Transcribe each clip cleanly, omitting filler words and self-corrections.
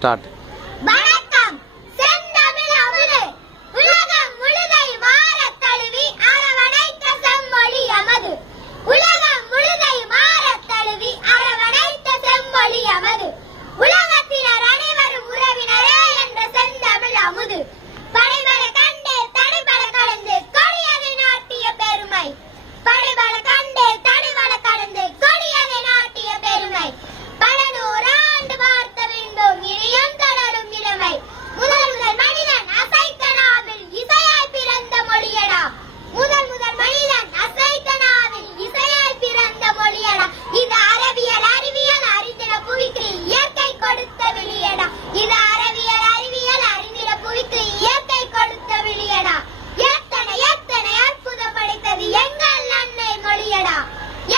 Start. வணக்கம். செந்தமிழ் அமுது உலகம் முழுதை மாறத் தழுவி அரவணைத்த செம்மொழி அமது. உலகம் முழுதை மாறத் தழுவி அரவணைத்த செம்மொழி அமது. உலகத்தினர் அனைவரும் உறவினரே என்ற செந்தமிழ் அமுது. படைபல கண்டே தடைபல கடந்து கொடியதை நாட்டிய பெருமை. படைபல கண்டே தடைபல கடந்து கொடியதை நாட்டிய பெருமை. பல நூறாண்டு பார்த்த வேண்டும் இனியும் தொடரும் இளமை. முதல் மனிதன் அசைத்த நாவில் இசையாய் பிறந்த மொழியடா. முதல் மனிதன் அசைத்த நாவில் இசையாய் பிறந்த மொழியடா. இது அறிவியல் அறிந்திட புவிக்கு இயற்கை கொடுத்த வெளியடா. இது அறிவியல் அறிந்திட புவிக்கு இயற்கை கொடுத்த வெளியடா. எத்தனை எத்தனை அற்புதம் படைத்தது எங்கள் அன்னை மொழியடா.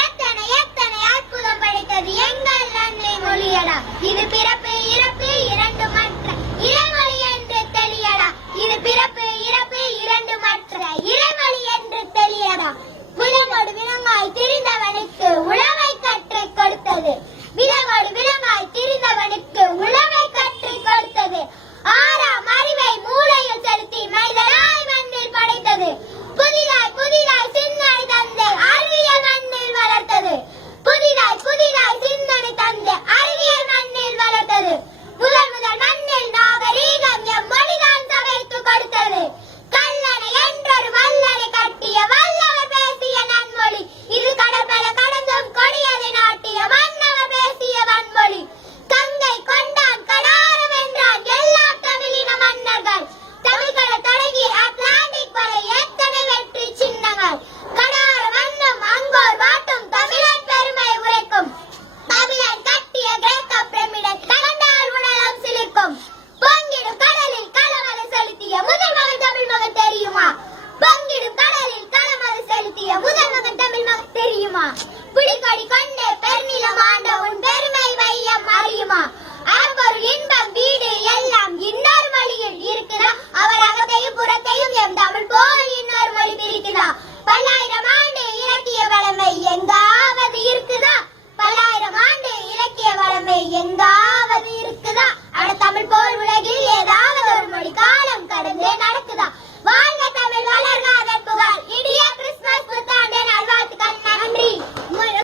எத்தனை எத்தனை அற்புதம் படைத்தது எங்கள் அன்னை மொழியடா. இது பிறப்பு இறப்பு இரண்டு மற்ற இறைமொழி என்று தெளியடா. இது பிறப்பு இறப்பு இரண்டு மற்ற இறைமொழி என்று தெளியடா. விலங்கோடு விலங்காய் திரிந்தவனுக்கு உழவை கற்றுக் கொடுத்தது. விலங்கோடு விலங்காய் திரிந்தவனுக்கு உழவை கற்றுக் கொடுத்தது. ஆறாம் அறிவை மூளையில் செலுத்தி மனிதனாய் மண்ணில் படைத்தது. புதிதாய் புதிதாய் சிந்தனை தந்து அறிவியல் மண்ணில் வளர்த்தது. புதிதாய் புதிதாய் சிந்தனை தந்து அறிவியல் மண்ணில் வளர்த்தது. முதல் மண்ணில் நாகரீகம் எம் மொழிதான் சபைக்கு கொடுத்தது. கல்லணை என்றொரு வல்லனை கட்டிய வல்லவர் பேசிய நன்மொழி. இது கடற்பல கடந்தும் கொடியதை நாட்டிய மன்னவர் பேசிய வன்மொழி. கங்கை கொண்டான் கடாரம் என்றான் எல்லா தமிழின மன்னர்கள். தமிழ்கடல் தொடங்கி அட்லாண்டிக் வரை எத்தனை வெற்றி சின்னங்கள். கடார மன்னும் அங்கோர் வாட்டும் தமிழன் பெருமை உரைக்கும். தமிழன் கட்டிய கிரேக்க பிரமிடை கண்டால் உடலம் சிலிர்க்கும். பொங்கிடும் கடலில் களமது செலுத்திய முதல் மகன் தமிழ் மகன் தெரியுமா? பொங்கிடும் கடலில் களமது செலுத்திய முதல் மகன் தமிழ் மகன் தெரியுமா? புலிகொடி கொண்டே பெருநிலம் ஆண்ட உன் பெருமை